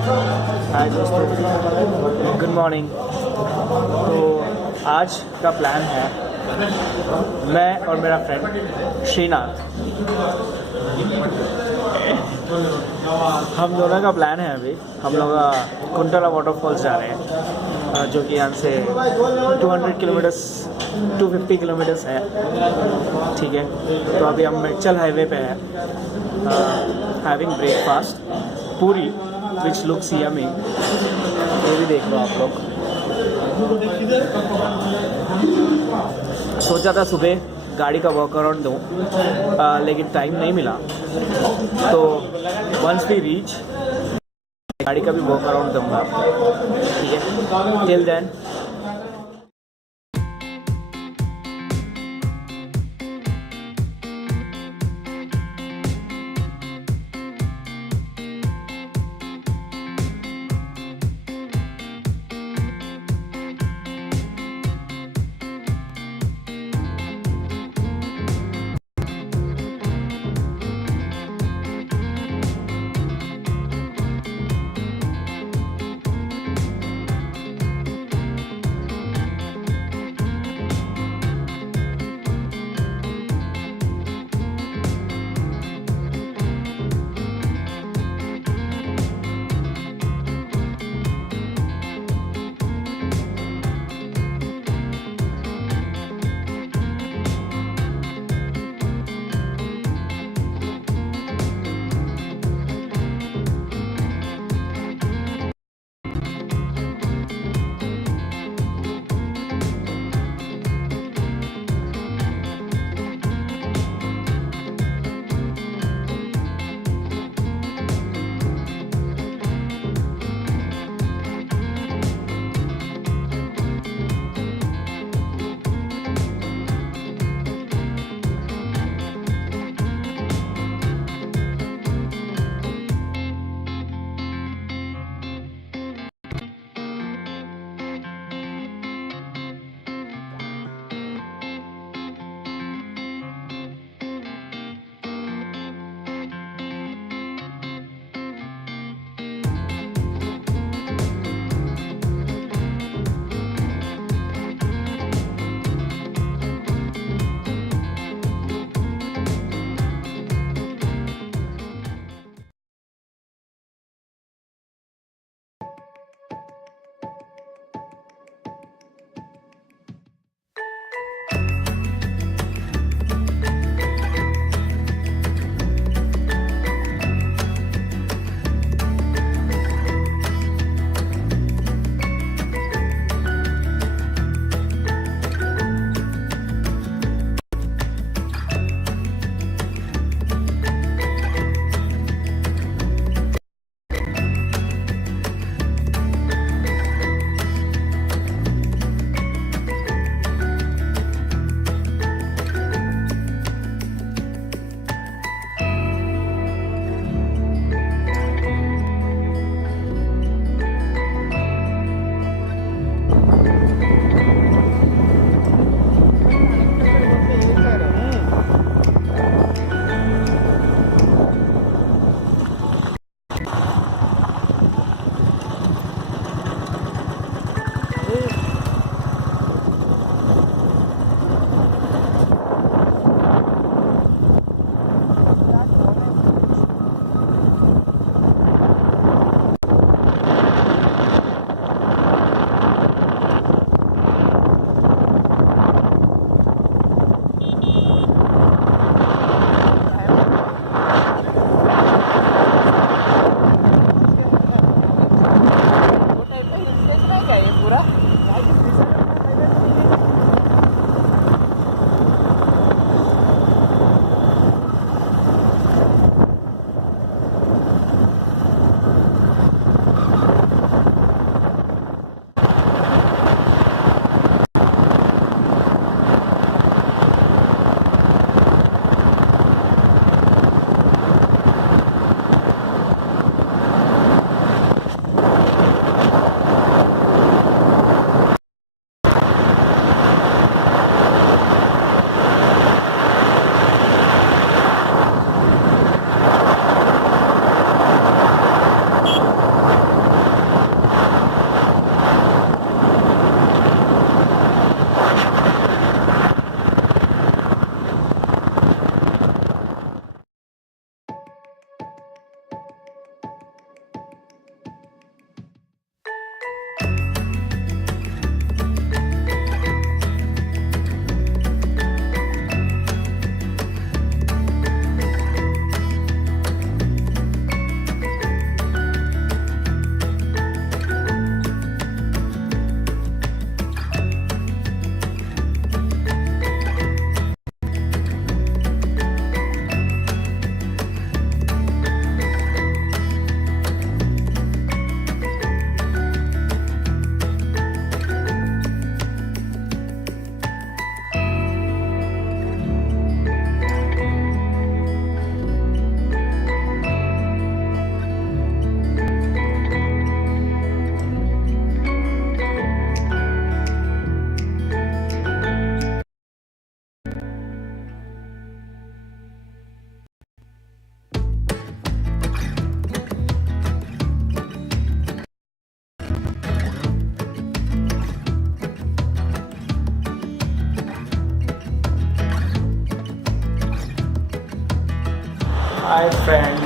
हाय दोस्तों, good morning. तो आज का प्लान है, मैं और मेरा फ्रेंड श्रीनाथ, हम दोनों का प्लान है। अभी हम लोग कुंटला वाटरफॉल्स जा रहे हैं, जो कि यहाँ से 200 किलोमीटर्स 250 किलोमीटर्स है। ठीक है, तो अभी हम मेडचल हाईवे पे हैं, हैविंग ब्रेकफास्ट पूरी विच लुक्स यमी। ये भी देख लो आप लोग। सोचा था सुबह गाड़ी का वॉक अराउंड दूँ, लेकिन टाइम नहीं मिला, तो वंस वी रीच गाड़ी का भी वॉक अराउंड दूँगा। ठीक है, till then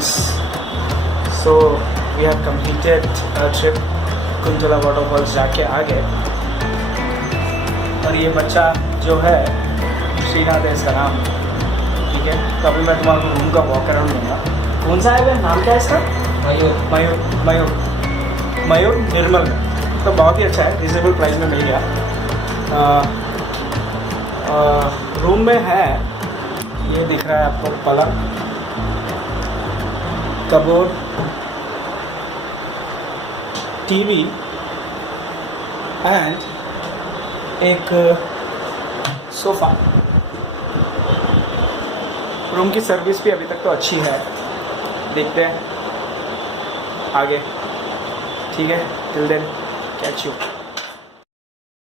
friends, so we have completed trip Kuntala waterfalls जाके आ गए। और ये बच्चा जो है श्रीनाथ है इसका नाम, ठीक है। तो अभी मैं तुम्हारा रूम का वॉक अराउंड दूँगा। कौन सा है नाम, क्या है इसका? मयूर निर्मल। तो बहुत ही अच्छा है, रिजनेबल प्राइस में मिल गया। रूम में है, ये दिख रहा है आपको, पलंग, कबोर्ड, टीवी एंड एक सोफ़ा। रूम की सर्विस भी अभी तक तो अच्छी है, देखते हैं आगे, ठीक है। Till then catch you.